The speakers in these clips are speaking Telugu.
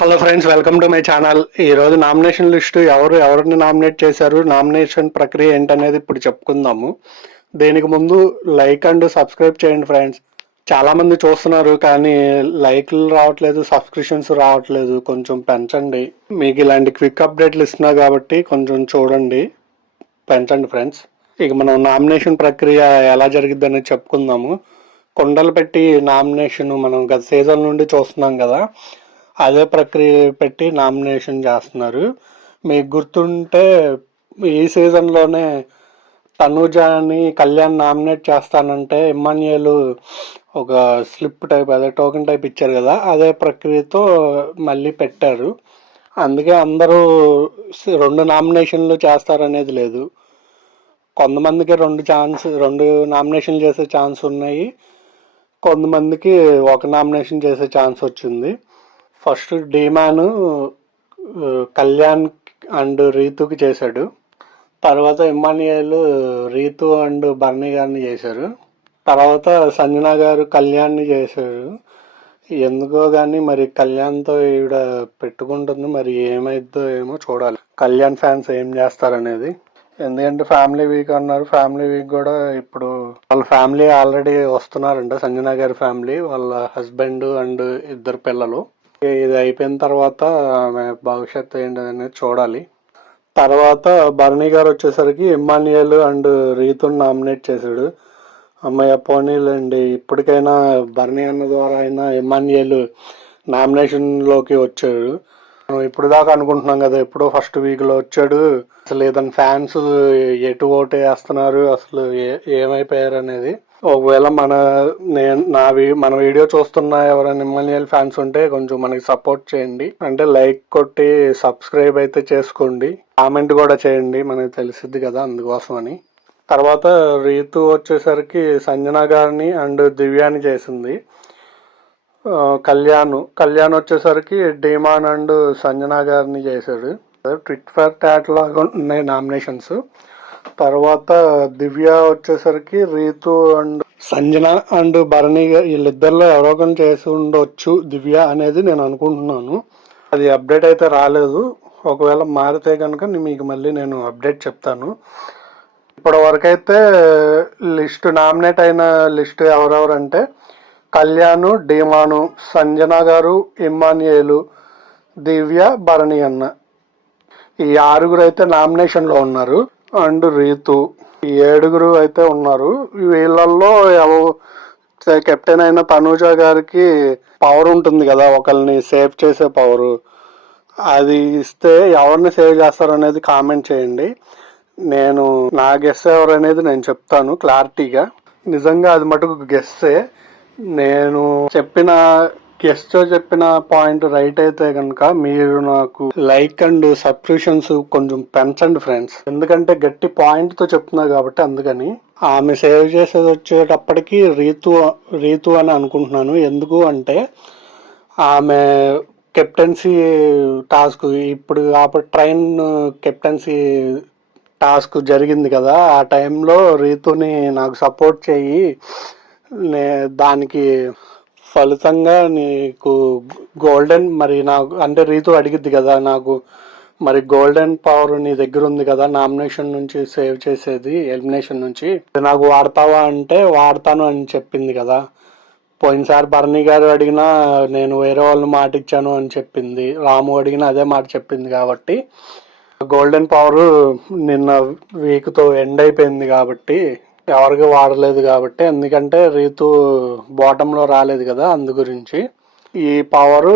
Hello friends, welcome to my channel. ఈరోజు నామినేషన్ లిస్టు ఎవరిని నామినేట్ చేశారు, నామినేషన్ ప్రక్రియ ఏంటనేది ఇప్పుడు చెప్పుకుందాము. దీనికి ముందు లైక్ అండ్ సబ్స్క్రైబ్ చేయండి ఫ్రెండ్స్. చాలా మంది చూస్తున్నారు కానీ లైక్లు రావట్లేదు, సబ్స్క్రిప్షన్స్ రావట్లేదు. కొంచెం పెంచండి. మీకు ఇలాంటి క్విక్ అప్డేట్లు ఇస్తున్నా కాబట్టి కొంచెం చూడండి, పెంచండి ఫ్రెండ్స్. ఇక మనం నామినేషన్ ప్రక్రియ ఎలా జరిగిద్ది అనేది చెప్పుకుందాము. కొండలు పెట్టి నామినేషన్ మనం గత సీజన్ నుండి చూస్తున్నాం కదా, అదే ప్రక్రియ పెట్టి నామినేషన్ చేస్తున్నారు. మీకు గుర్తుంటే ఈ సీజన్లోనే తనూజని కళ్యాణ్ నామినేట్ చేస్తానంటే ఇమ్మాన్యుయల్ ఒక స్లిప్ టైప్, అదే టోకెన్ టైప్ ఇచ్చారు కదా, అదే ప్రక్రియతో మళ్ళీ పెట్టారు. అందుకే అందరూ 2 నామినేషన్లు చేస్తారనేది లేదు. కొంతమందికి 2 నామినేషన్లు చేసే ఛాన్స్ ఉన్నాయి, కొంతమందికి 1 నామినేషన్ చేసే ఛాన్స్ వచ్చింది. ఫస్ట్ డీమాన్ కళ్యాణ్ అండ్ రీతుకి చేశాడు. తర్వాత ఇమ్మాన్యుయల్ రీతు అండ్ బర్నీ గారిని చేశారు. తర్వాత సంజన గారు కళ్యాణ్ని చేశారు. ఎందుకో కానీ మరి కళ్యాణ్తో ఈవిడ పెట్టుకుంటుంది, మరి ఏమైద్దో ఏమో చూడాలి. కళ్యాణ్ ఫ్యాన్స్ ఏం చేస్తారనేది. ఎందుకంటే ఫ్యామిలీ వీక్ అన్నారు, ఫ్యామిలీ వీక్ కూడా ఇప్పుడు వాళ్ళ ఫ్యామిలీ ఆల్రెడీ వస్తున్నారంట. సంజన గారి ఫ్యామిలీ, వాళ్ళ హస్బెండ్ అండ్ 2 పిల్లలు. ఇది అయిపోయిన తర్వాత ఆమె భవిష్యత్తు ఏంటనేది చూడాలి. తర్వాత బర్నీ గారు వచ్చేసరికి ఇమ్మాన్యుయల్ అండ్ రీతుని నామినేట్ చేశాడు. అమ్మాయి పోనీలండి, ఇప్పటికైనా బర్నీ అన్న ద్వారా అయినా ఇమ్మాన్యుయల్ నామినేషన్లోకి వచ్చాడు. మనం ఇప్పుడు దాకా అనుకుంటున్నాం కదా, ఎప్పుడో ఫస్ట్ వీక్లో వచ్చాడు, అసలు ఏదైనా ఫ్యాన్స్ ఎటు ఓటు వేస్తున్నారు, అసలు ఏమైపోయారు అనేది. ఒకవేళ మన వీడియో చూస్తున్న ఎవరైనా ఇమ్మాన్యుయల్ ఫ్యాన్స్ ఉంటే కొంచెం మనకి సపోర్ట్ చేయండి. అంటే లైక్ కొట్టి సబ్స్క్రైబ్ అయితే చేసుకోండి, కామెంట్ కూడా చేయండి, మనకి తెలిసిద్ది కదా, అందుకోసం అని. తర్వాత రీతు వచ్చేసరికి సంజన గారిని అండ్ దివ్యాని చేసింది. కళ్యాణ్ వచ్చేసరికి డీమాన్ అండ్ సంజన గారిని చేశాడు. ట్విట్ ఫర్ టాట్ లాగా ఉన్నాయి నామినేషన్స్. తర్వాత దివ్య వచ్చేసరికి రీతు అండ్ సంజన అండ్ భరణి వీళ్ళిద్దరిలో ఎవరో ఒకరు చేసి ఉండొచ్చు దివ్య అనేది నేను అనుకుంటున్నాను. అది అప్డేట్ అయితే రాలేదు. ఒకవేళ మారితే కనుక మీకు మళ్ళీ నేను అప్డేట్ చెప్తాను. ఇప్పటి వరకైతే నామినేట్ అయిన లిస్టు ఎవరెవరంటే కళ్యాణ్, డీమాను, సంజన గారు, ఇమ్మాన్యుయల్, దివ్య, భరణి అన్న, ఈ 6 అయితే నామినేషన్లో ఉన్నారు. అండ్ రీతు, ఈ 7 అయితే ఉన్నారు. వీళ్ళల్లో కెప్టెన్ అయిన తనూజ గారికి పవర్ ఉంటుంది కదా, ఒకరిని సేవ్ చేసే పవరు, అది ఇస్తే ఎవరిని సేవ్ చేస్తారు అనేది కామెంట్ చేయండి. నా గెస్ ఎవరు అనేది నేను చెప్తాను క్లారిటీగా. నిజంగా అది మటుకు గెస్సే. నేను చెప్పిన పాయింట్ రైట్ అయితే కనుక మీరు నాకు లైక్ అండ్ సబ్స్క్రిప్షన్స్ కొంచెం పెంచండి ఫ్రెండ్స్. ఎందుకంటే గట్టి పాయింట్ తో చెప్తున్నా కాబట్టి. అందుకని ఆమె సేవ్ చేసేది వచ్చేటప్పటికి రీతు అని అనుకుంటున్నాను. ఎందుకు అంటే ఆమె కెప్టెన్సీ టాస్క్, ఇప్పుడు ట్రైన్ కెప్టెన్సీ టాస్క్ జరిగింది కదా, ఆ టైంలో రీతుని నాకు సపోర్ట్ చేయి, దానికి ఫలితంగా నీకు గోల్డెన్, మరి నాకు అంటే రీతు అడిగిద్ది కదా, నాకు మరి గోల్డెన్ పవర్ నీ దగ్గర ఉంది కదా, నామినేషన్ నుంచి సేవ్ చేసేది, ఎలిమినేషన్ నుంచి నాకు వాడతావా అంటే వాడతాను అని చెప్పింది కదా. పోయినసారి భరణి గారు అడిగినా నేను వేరే వాళ్ళని మాట ఇచ్చాను అని చెప్పింది, రాము అడిగినా అదే మాట చెప్పింది. కాబట్టి గోల్డెన్ పవర్ నిన్న వీక్తో ఎండ్ అయిపోయింది కాబట్టి ఎవరికి వాడలేదు కాబట్టి. ఎందుకంటే రీతు బాటంలో రాలేదు కదా, అందు గురించి ఈ పవరు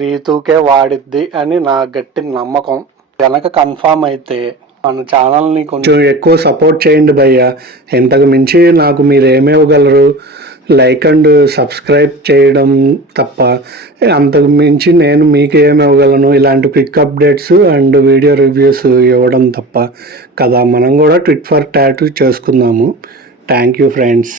రీతుకే వాడిద్ది అని నా గట్టి నమ్మకం. కనుక కన్ఫామ్ అయితే మన ఛానల్ని కొంచెం ఎక్కువ సపోర్ట్ చేయండి భయ్య. ఇంతకు మించి నాకు మీరు ఏమివ్వగలరు? లైక్ అండ్ సబ్స్క్రైబ్ చేయడం తప్ప అంతకు మించి నేను మీకు ఏమి ఇవ్వగలను? ఇలాంటి quick updates and video reviews ఇవ్వడం తప్ప కదా. మనం కూడా ట్విట్ ఫర్ టాట్ చేసుకుందాము. Thank you friends.